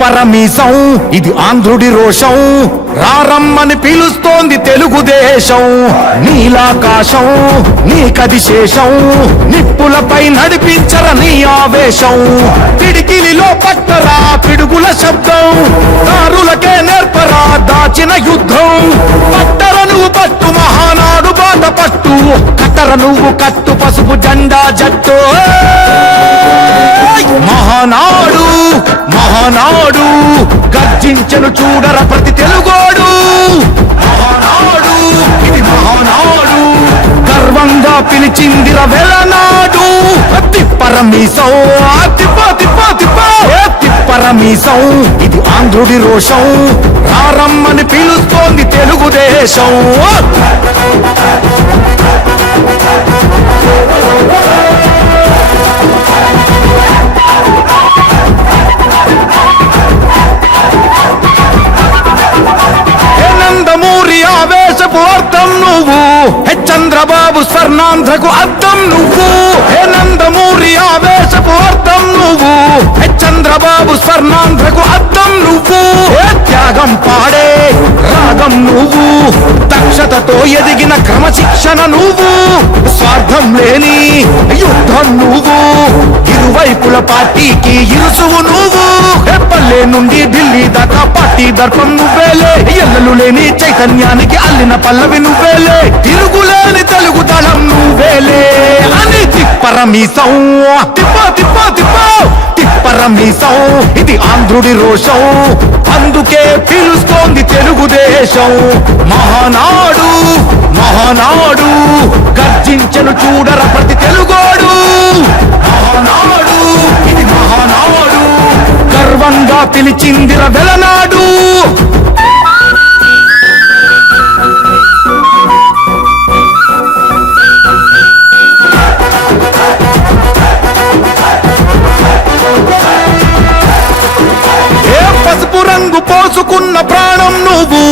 తిప్పరమీసం ఇది ఆంధ్రుడి రోషం, రారమ్మని పిలుస్తోంది తెలుగుదేశం. నీలాకాశం నీకది శేషం, నిప్పులపై నడిపించర నీ ఆవేశం. పిడికిలిలో పట్టరా పిడుగుల శబ్దం, దారులకే నేర్పరా దాచిన యుద్ధం. పట్టర నువ్వు పట్టు మహానాడు బాట పట్టు, కట్టర నువ్వు కట్టు పసుపు జెండా జట్టు. మహానాడు మహానాడు గర్జించను చూడర ప్రతి తెలుగోడు. మహానాడు ఇది మహానాడు, గర్వంగా పిలిచిందిర వెలనాడు. తిప్పరమీసం తిప్ప తిప్ప తిప్ప తిప్పరమీసం ఇది ఆంధ్రుడి రోషం, రారమ్మని పిలుస్తోంది తెలుగుదేశం. ఆవేశపు అర్థం నువ్వు, చంద్రబాబు స్వర్ణాంధ్రకు అర్థం నువ్వు. హే నందమూరి ఆవేశపు అర్థం నువ్వు, చంద్రబాబు స్వర్ణాంధ్రకు అర్థం నువ్వు. త్యాగం పాడే రాగం నువ్వు, దక్షతతో ఎదిగిన క్రమశిక్షణ నువ్వు. స్వార్థం లేని యుద్ధం నువ్వు, ఇరువైపుల పార్టీకి ఇరుసువు నువ్వు. పల్లె నుండి ఢిల్లీ దాకా పార్టీ దర్పం నువ్వేలే, ఎల్లలు లేని చైతన్యానికి అల్లిన పల్లవి నువ్వేలే. తిరుగులేని తెలుగు దళం నువ్వేలే అని తిప్పరమీసం తిప్ప తిప్ప తిప్ప తిప్పరమీసం ఇది ఆంధ్రుడి రోషం, అందుకే పిలుస్తోంది తెలుగుదేశం. మహానాడు మహానాడు గర్జించను చూడర ప్రతి తెలుగోడు. మహానాడు ఇది మహానాడు, గర్వంగా పిలిచిందిర వెలనాడు. పసుపు రంగు పోసుకున్న ప్రాణం నువ్వు,